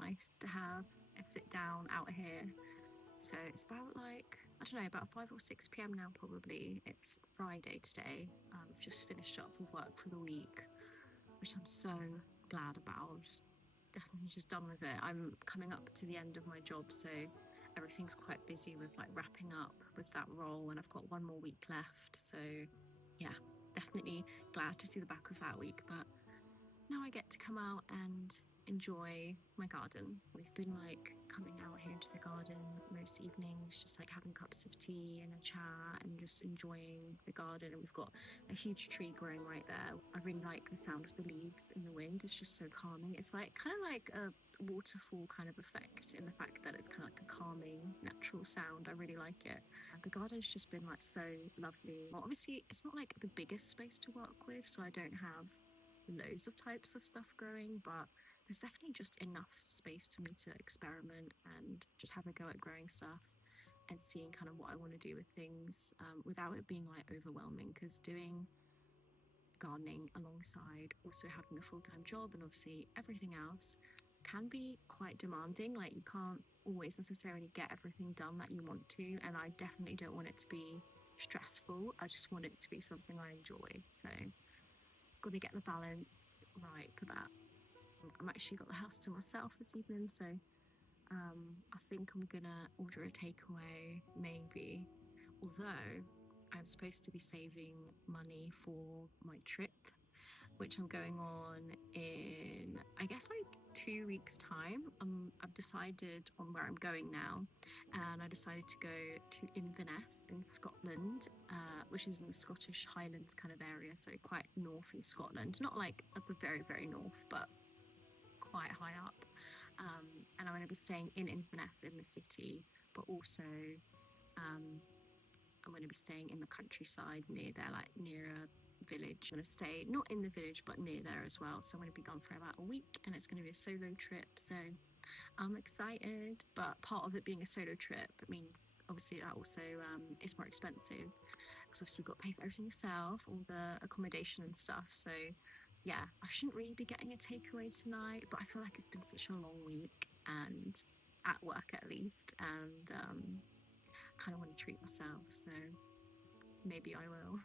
nice to have a sit down out here. So it's about like, I don't know, about 5 or 6 p.m. now probably. It's Friday today. I've just finished up with work for the week, which I'm so glad about. Definitely just done with it. I'm coming up to the end of my job, so everything's quite busy with like wrapping up with that role, and I've got one more week left. So yeah, definitely glad to see the back of that week. But now I get to come out and enjoy my garden. We've been like coming out here into the garden most evenings, just like having cups of tea and a chat and just enjoying the garden. And we've got a huge tree growing right there. I really like the sound of the leaves in the wind. It's just so calming. It's like kind of like a waterfall kind of effect in the fact that it's kind of like a calming natural sound. I really like it. The garden's just been like so lovely. Well, obviously it's not like the biggest space to work with, so I don't have loads of types of stuff growing, but there's definitely just enough space for me to experiment and just have a go at growing stuff and seeing kind of what I want to do with things, without it being like overwhelming, because doing gardening alongside also having a full-time job and obviously everything else can be quite demanding. Like you can't always necessarily get everything done that you want to, and I definitely don't want it to be stressful. I just want it to be something I enjoy. So got to get the balance right for that. I'm actually got the house to myself this evening, so I think I'm gonna order a takeaway maybe. Although I'm supposed to be saving money for my trip, which I'm going on in, I guess, like 2 weeks' time. I've decided on where I'm going now, and I decided to go to Inverness in Scotland, which is in the Scottish Highlands kind of area, so quite north in Scotland. Not like at the very, very north, but quite high up. And I'm going to be staying in Inverness in the city, but also um, I'm going to be staying in the countryside near there, like near a village. I'm going to stay not in the village, but near there as well. So I'm going to be gone for about a week, and it's going to be a solo trip. So I'm excited, but part of it being a solo trip means obviously that also is more expensive, because obviously you've got to pay for everything yourself, all the accommodation and stuff. So yeah, I shouldn't really be getting a takeaway tonight, but I feel like it's been such a long week, and at work at least, and kind of want to treat myself, so maybe I will.